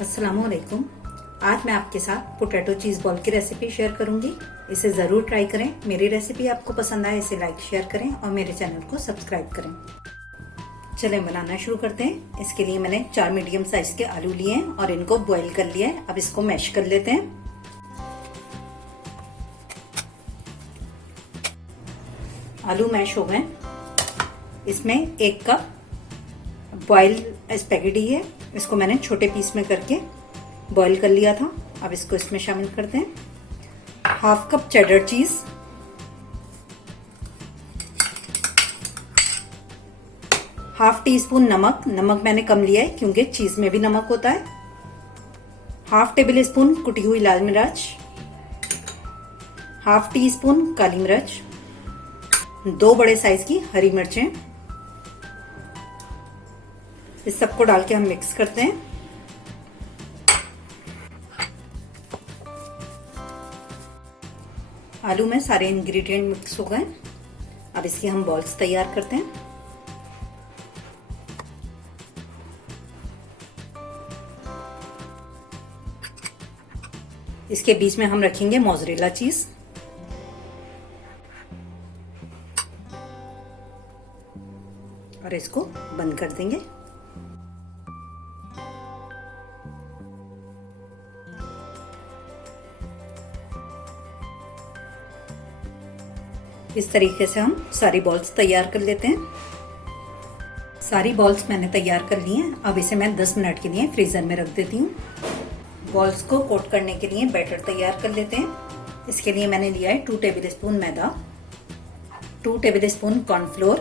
अस्सलामुअलैकुम। आज मैं आपके साथ पोटैटो चीज़ बॉल की रेसिपी शेयर करूंगी। इसे ज़रूर ट्राई करें। मेरी रेसिपी आपको पसंद आए इसे लाइक शेयर करें और मेरे चैनल को सब्सक्राइब करें। चलें बनाना शुरू करते हैं। इसके लिए मैंने 4 मीडियम साइज के आलू लिए हैं और इनको बॉईल कर लिया है। अब इसको मैश कर लेते हैं। आलू मैश हो गए। इसमें 1 कप बॉइल्ड स्पैगेटी है। इसको मैंने छोटे पीस में करके बॉईल कर लिया था। अब इसको इसमें शामिल करते हैं। 1/2 कप चेडर चीज, 1/2 टीस्पून नमक। नमक मैंने कम लिया है क्योंकि चीज में भी नमक होता है। 1/2 टेबल स्पून कुटी हुई लाल मिर्च, 1/2 टीस्पून काली मिर्च, 2 बड़े साइज की हरी मिर्चें। इस सबको डाल के हम मिक्स करते हैं। आलू में सारे इंग्रेडिएंट मिक्स हो गए। अब इसकी हम बॉल्स तैयार करते हैं। इसके बीच में हम रखेंगे मोज़रेला चीज। और इसको बंद कर देंगे। इस तरीके से हम सारी बॉल्स तैयार कर लेते हैं। सारी बॉल्स मैंने तैयार कर ली हैं। अब इसे मैं 10 मिनट के लिए फ्रीजर में रख देती हूँ। बॉल्स को कोट करने के लिए बैटर तैयार कर लेते हैं। इसके लिए मैंने लिया है 2 टेबल स्पून मैदा, 2 टेबल स्पून कॉर्नफ्लोर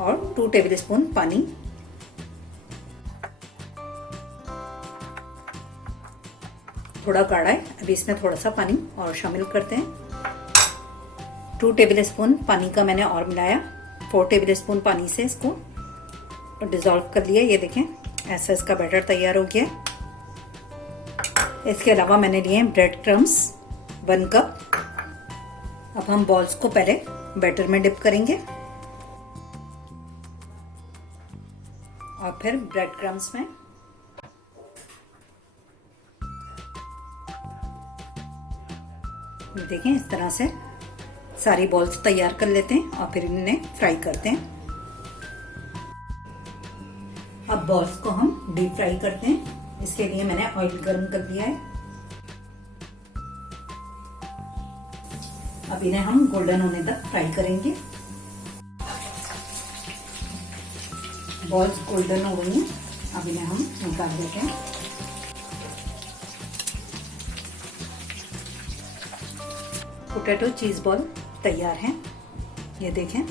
और 2 टेबल स्पून पानी। थोड़ा गाढ़ा है। अभी इसमें थोड़ा सा पानी और शामिल करते हैं। 2 टेबल स्पून पानी का मैंने और मिलाया। 4 टेबल स्पून पानी से इसको डिजोल्व कर लिया। ये देखें, ऐसा इसका बैटर तैयार हो गया। इसके अलावा मैंने लिए ब्रेड क्रम्स 1 कप। अब हम बॉल्स को पहले बैटर में डिप करेंगे और फिर ब्रेड क्रम्स में। देखें, इस तरह से सारी बॉल्स तैयार कर लेते हैं और फिर इन्हें फ्राई करते हैं। अब बॉल्स को हम डीप फ्राई करते हैं। इसके लिए मैंने ऑयल गर्म कर दिया है। अब इन्हें हम गोल्डन होने तक फ्राई करेंगे। बॉल्स गोल्डन हो गई हैं। अब इन्हें हम निकाल देते हैं। पोटैटो चीज बॉल तैयार है। ये देखें।